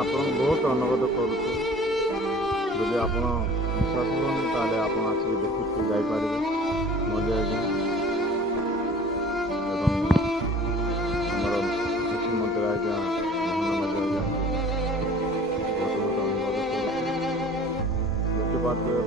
ଆପଣଙ୍କୁ ବହୁତ ଅନୁରୋଧ କରୁଛୁ, ଯଦି ଆପଣ ବିଶ୍ୱାସ କରନ୍ତି ତାହେଲେ ଆପଣ ଆସିକି ଦେଖିକି ଯାଇପାରିବେ ମଜା ଏବଂ ଆମର କୃଷି ମନ୍ତ୍ରୀ ଆଜ୍ଞା ମୋହନ ମାଝୀ ଆଜ୍ଞାଙ୍କୁ ବହୁତ ବହୁତ ଅନୁରୋଧ କରୁଛୁ। ଦେଖିପାରୁଥିବେ